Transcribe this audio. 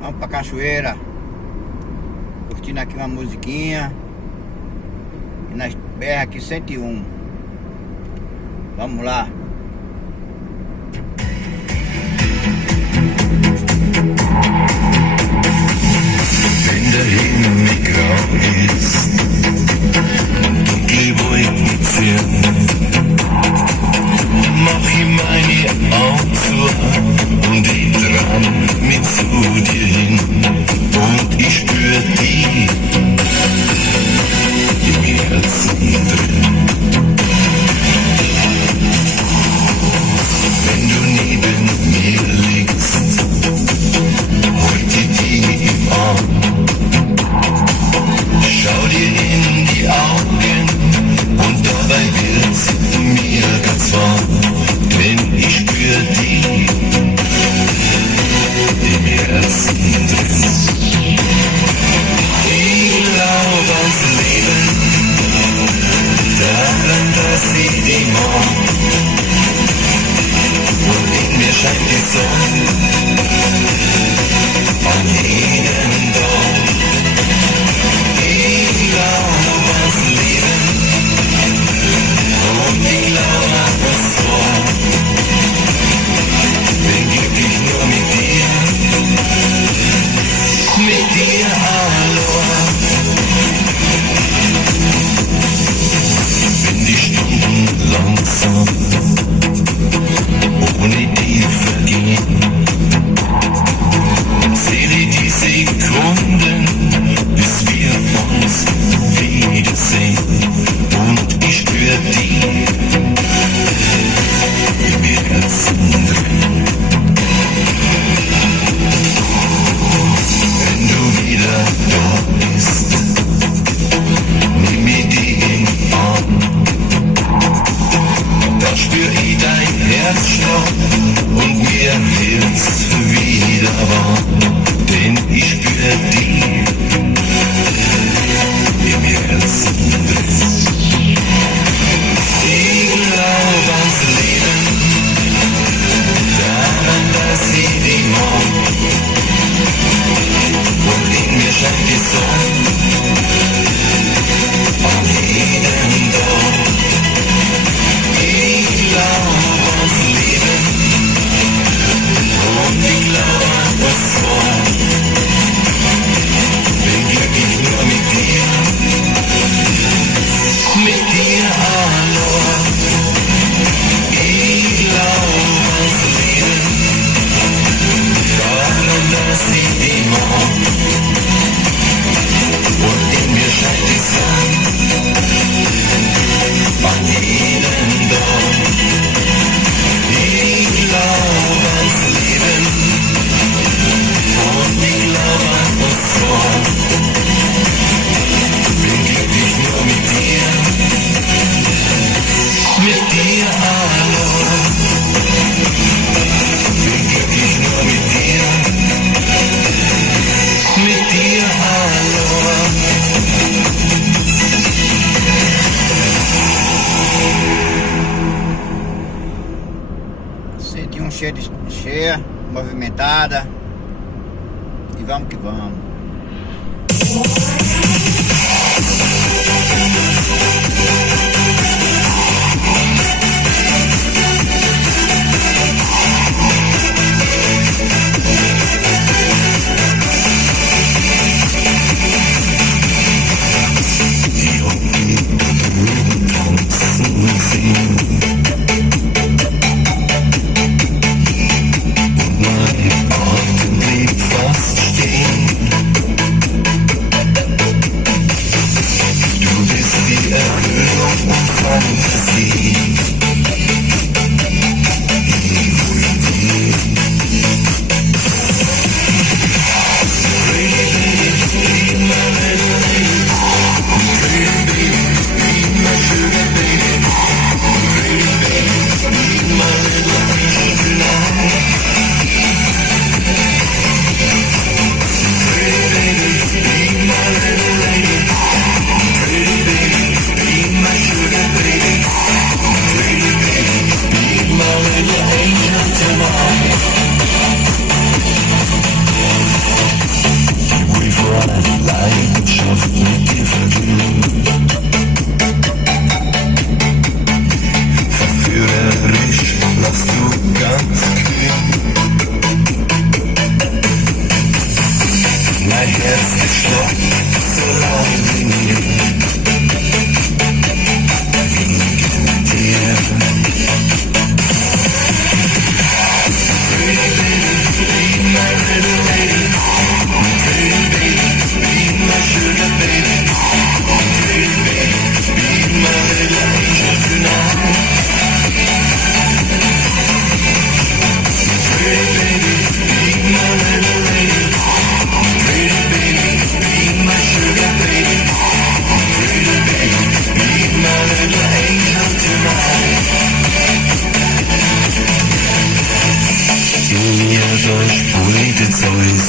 Vamos pra cachoeira, curtindo aqui uma musiquinha. E nas BR aqui 101. Vamos lá. Wenn der Himmel grau ist und dunkle Wolken ziehen, mach ich meine Augen zu und ich dran mit zu dir hin und ich spür die im Herzen drin. Wenn du neben mir liegst, halt ich die im Arm. Schau dir in die Augen und dabei wird's mir ganz warm, wenn ich spür die im Herzen drin. Ich glaub ans Leben, daran, dass ich die mag, und in mir scheint die Sonne an jedem Tag. Ich glaub ans Leben und ich glaub an das Wort. Bin glücklich nur mit dir allein. Wenn die Stunden langsam ohne die vergehen, zähle die Sekunden, bis wir uns wiedersehen, und ich spür die im Herzen drin. Wenn du wieder da bist, nimm mir die im Arm, da spür ich dein Herzschlag und mir wird's wieder warm, denn ich spür die im Herzen drin. Ich glaub ans Leben, daran, dass ich die mag, und in mir scheint die Sonne an jedem Tag. Ich glaub ans Leben und ich glaub an das Wort. Bin glücklich nur mit dir allein. Ich glaub ans Leben, daran, dass ich die mag, und in mir scheint die Sonne an jedem Tag. Ich glaub ans Leben und ich glaub an das Wort. Bin glücklich nur mit dir allein. Bin glücklich nur mit dir allein. Cheia, movimentada, e vamos que vamos. Die Erfüllung so laut singen. Wie mit dir. Pretty baby, be my little lady. Pretty baby, be my sugar baby. Pretty baby, be my little angel tonight. Pretty baby, be my little lady. Pretty baby, be my sugar baby. Pretty baby, be my little angel tonight. Mir durchbrütet Zeus,